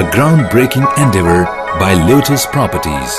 a groundbreaking endeavor by Lotus Properties.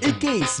21،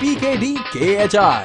#PKDKHI